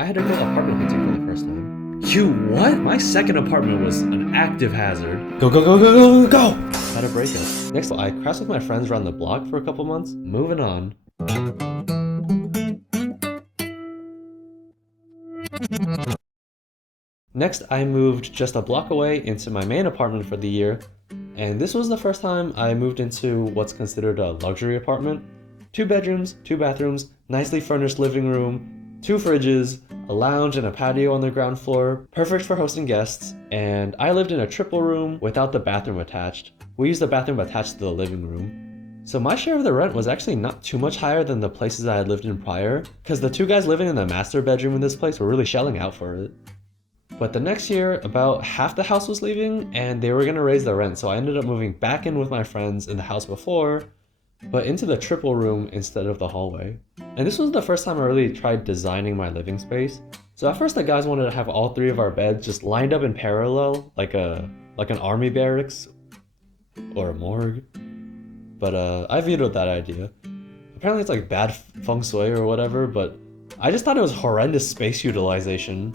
I had to go apartment hunting for the first time. You what? My second apartment was an active hazard. Go, go, go, go, go, go! Had a breakup. Next, I crashed with my friends around the block for a couple months. Moving on. Next, I moved just a block away into my main apartment for the year, and this was the first time I moved into what's considered a luxury apartment. 2 bedrooms, 2 bathrooms, nicely furnished living room, 2 fridges, a lounge and a patio on the ground floor, perfect for hosting guests, and I lived in a triple room without the bathroom attached. We used the bathroom attached to the living room. So my share of the rent was actually not too much higher than the places I had lived in prior, because the 2 guys living in the master bedroom in this place were really shelling out for it. But the next year, about half the house was leaving, and they were gonna raise the rent, so I ended up moving back in with my friends in the house before, but into the triple room instead of the hallway. And this was the first time I really tried designing my living space. So at first the guys wanted to have all 3 of our beds just lined up in parallel, like an army barracks or a morgue. But I vetoed that idea. Apparently it's like bad Feng Shui or whatever, but I just thought it was horrendous space utilization.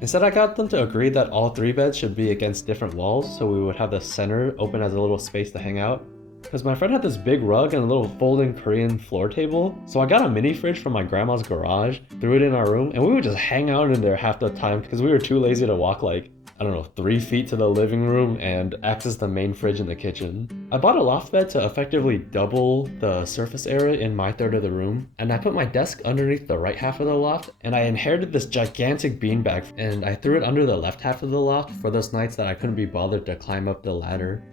Instead, I got them to agree that all 3 beds should be against different walls, so we would have the center open as a little space to hang out. Because my friend had this big rug and a little folding Korean floor table, so I got a mini fridge from my grandma's garage, threw it in our room, and we would just hang out in there half the time because we were too lazy to walk like, I don't know, 3 feet to the living room and access the main fridge in the kitchen. I bought a loft bed to effectively double the surface area in my third of the room, and I put my desk underneath the right half of the loft, and I inherited this gigantic beanbag, and I threw it under the left half of the loft for those nights that I couldn't be bothered to climb up the ladder.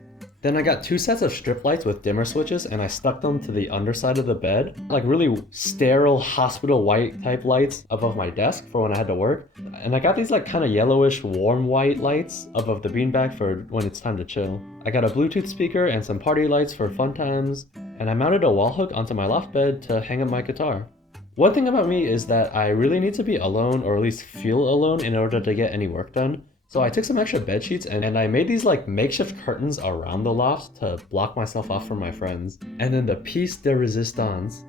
Then I got 2 sets of strip lights with dimmer switches and I stuck them to the underside of the bed, like really sterile hospital white type lights above my desk for when I had to work. And I got these like kind of yellowish warm white lights above the beanbag for when it's time to chill. I got a Bluetooth speaker and some party lights for fun times, and I mounted a wall hook onto my loft bed to hang up my guitar. One thing about me is that I really need to be alone, or at least feel alone, in order to get any work done. So I took some extra bed sheets and I made these like makeshift curtains around the loft to block myself off from my friends. And then the piece de resistance,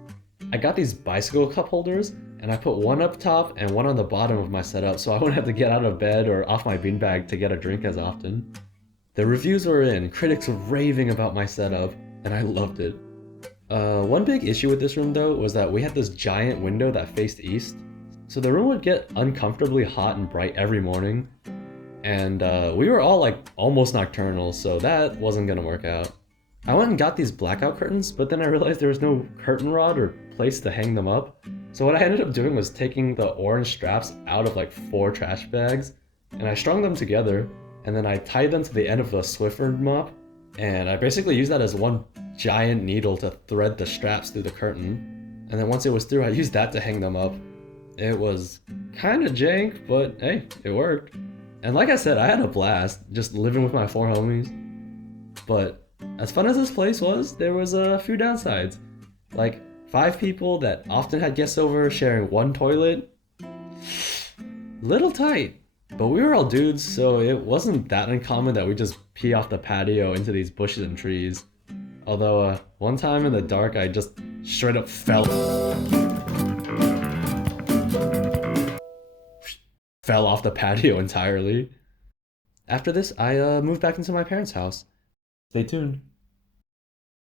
I got these bicycle cup holders and I put one up top and one on the bottom of my setup so I wouldn't have to get out of bed or off my beanbag to get a drink as often. The reviews were in, critics were raving about my setup, and I loved it. One big issue with this room though was that we had this giant window that faced east, so the room would get uncomfortably hot and bright every morning. And we were all like almost nocturnal, so that wasn't gonna work out. I went and got these blackout curtains, but then I realized there was no curtain rod or place to hang them up. So what I ended up doing was taking the orange straps out of like 4 trash bags, and I strung them together, and then I tied them to the end of the Swiffer mop, and I basically used that as one giant needle to thread the straps through the curtain. And then once it was through, I used that to hang them up. It was kinda jank, but hey, it worked. And like I said, I had a blast just living with my 4 homies. But as fun as this place was, there was a few downsides. Like 5 people that often had guests over sharing one toilet. Little tight. But we were all dudes, so it wasn't that uncommon that we just pee off the patio into these bushes and trees. Although one time in the dark, I just straight up fell off the patio entirely. After this, I moved back into my parents' house. Stay tuned.